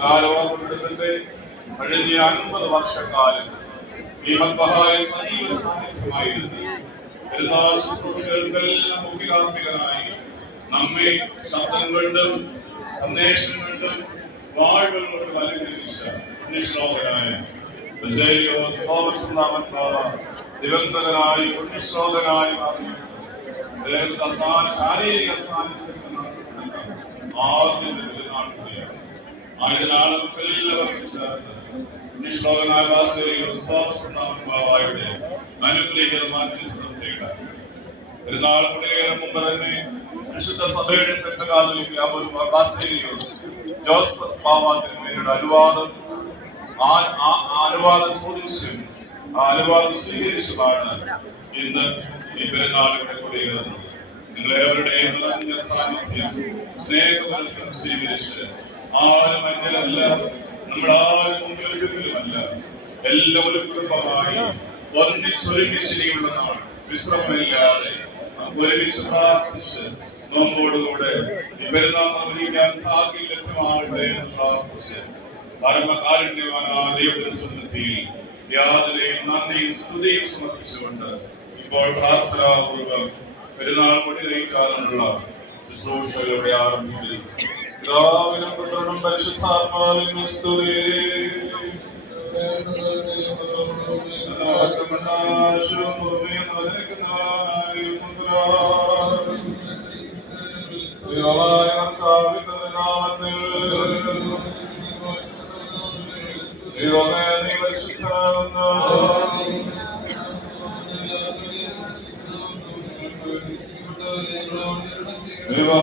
കാലോപത്തിന്റെ കഴിഞ്ഞ 50 വർഷക്കാലം ഈ മദ്ബഹായിൽ സജീവ സാന്നിധ്യമായിരുന്നു. എല്ലാ ശുശ്രൂഷകൾക്കെല്ലാം മുഖ്യകാർമ്മികനായി നമ്മെ ശബ്ദം കൊണ്ടും സന്ദേശം കൊണ്ടും വാഴ്കൾ കൊണ്ടും അനുഗ്രഹിച്ച പുണ്യശ്ലോകനായ ദിവംഗതനായി പുണ്യശ്ലോകനായി ശാരീരിക സാന്നിധ്യം ആദ്യത്തെ പെരുന്നാൾ കൂടിയാണ്. ആയതിനാൽ എല്ലാവർക്കും ചേർന്ന് പുണ്യശ്ലോകനായ ബാബായുടെ അനുഗ്രഹീതമായ ശ്രദ്ധയുടെ പെരുന്നാൾ കൂടിയേറെ മുമ്പ് തന്നെ വിശുദ്ധ സഭയുടെ സെക്രട്ടറി ജോസഫ് ബാബാത്തിനുമേരുടെ അനുവാദം ചോദിച്ചും അനുവാദം സ്വീകരിച്ചുമാണ് ഇന്ന് ഈ പെരുന്നാളിലൂടെ കൂടിയേറുന്നത്. നിങ്ങളെവരുടെയും സാന്നിധ്യം സ്നേഹപരസ്യം സ്വീകരിച്ച് ആരും അന്യരല്ല, നമ്മളാരും മുമ്പിലുമല്ല, എല്ലാവരും കുടുംബമായി ഒന്നിച്ചൊരുമിച്ചിരിയുള്ള നാൾ വിശ്രമമില്ലാതെ ഒരുമിച്ച് പ്രാർത്ഥിച്ച് നോമ്പോടുകൂടെ ഈ പെരുന്നാൾ നിർവഹിക്കാൻ ഭാഗ്യം ലഭ്യമാകട്ടെ എന്ന് പ്രാർത്ഥിച്ച് പരമകാരുണ്യവാനായ ദൈവസന്നിധിയിൽ യാതൊരു നന്ദിയും സ്തുതിയും സമർപ്പിച്ചുകൊണ്ട് ഇപ്പോൾ പ്രാർത്ഥനാപൂർവ്വം പെരുന്നാൾ കൊടി നയിക്കാനുള്ള ശുശ്രൂഷകളുടെ ആരംഭിച്ചു. പിതാവിനും പുത്രനും പരിശുദ്ധാത്മാവിനും സ്തുതി. ദൈവമേ, നീ പരിശുദ്ധനാകുന്നു.